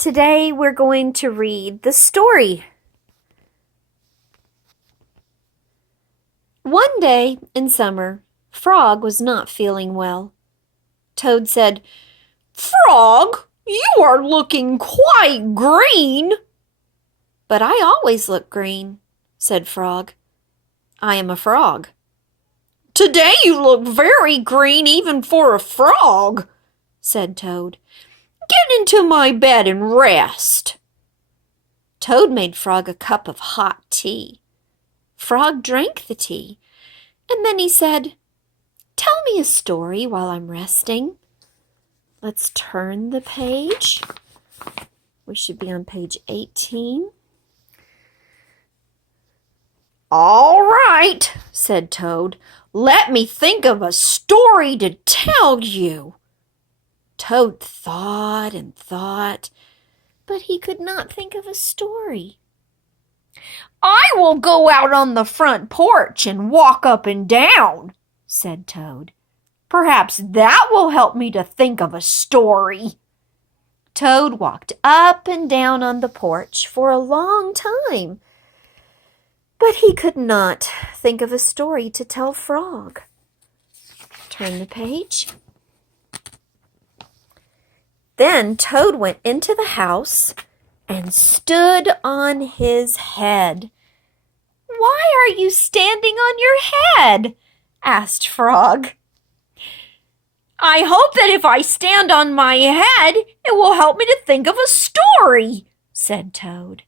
Today we're going to read the story. One day in summer, Frog was not feeling well. Toad said, "Frog, you are looking quite green." "But I always look green," said Frog. "I am a frog." "Today you look very green even for a frog," said Toad. "Get into my bed and rest." Toad made Frog a cup of hot tea. Frog drank the tea, and then he said, "Tell me a story while I'm resting." Let's turn the page. We should be on page 18. "All right," said Toad. "Let me think of a story to tell you." Toad thought and thought, but he could not think of a story. "I will go out on the front porch and walk up and down," said Toad. "Perhaps that will help me to think of a story." Toad walked up and down on the porch for a long time, but he could not think of a story to tell Frog. Turn the page. Then Toad went into the house and stood on his head. "Why are you standing on your head?" asked Frog. "I hope that if I stand on my head, it will help me to think of a story," said Toad.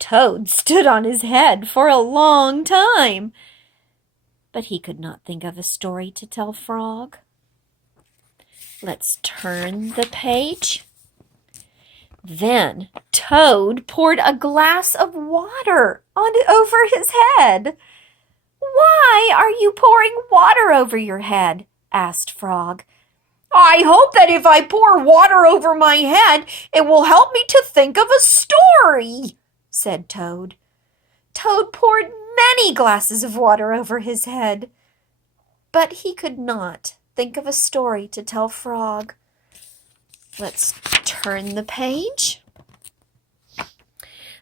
Toad stood on his head for a long time, but he could not think of a story to tell Frog. Let's turn the page. Then Toad poured a glass of water over his head. "Why are you pouring water over your head?" asked Frog. "I hope that if I pour water over my head, it will help me to think of a story," said Toad. Toad poured many glasses of water over his head, but he could not think of a story to tell Frog. Let's turn the page.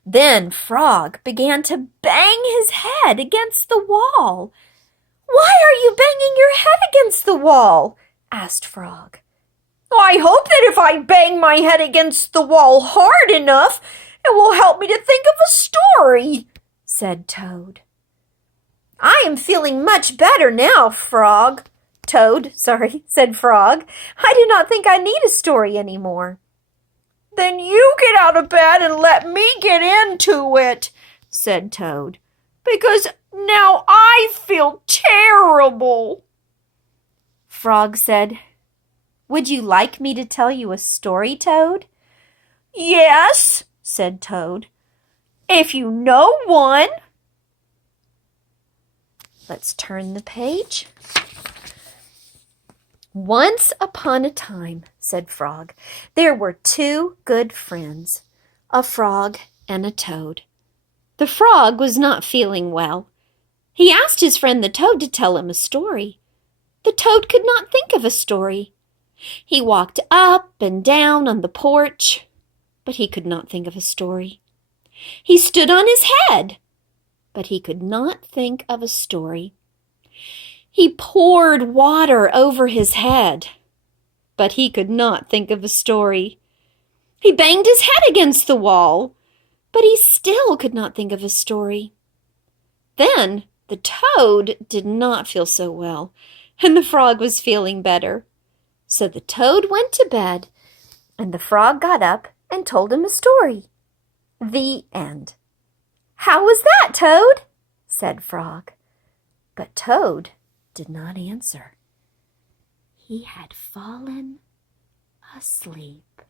Then Frog began to bang his head against the wall. "Why are you banging your head against the wall?" asked Frog. "I hope that if I bang my head against the wall hard enough, it will help me to think of a story," said Toad. "I am feeling much better now, Toad, said Frog. "I do not think I need a story anymore." "Then you get out of bed and let me get into it," said Toad, "because now I feel terrible." Frog said, "Would you like me to tell you a story, Toad?" "Yes," said Toad, "if you know one." Let's turn the page. "Once upon a time," said Frog, "there were two good friends, a frog and a toad. The frog was not feeling well. He asked his friend the toad to tell him a story. The toad could not think of a story. He walked up and down on the porch, but he could not think of a story. He stood on his head, but he could not think of a story. He poured water over his head, but he could not think of a story. He banged his head against the wall, but he still could not think of a story. Then the toad did not feel so well, and the frog was feeling better. So the toad went to bed, and the frog got up and told him a story. The end. "How was that, Toad?" said Frog. But Toad did not answer. He had fallen asleep.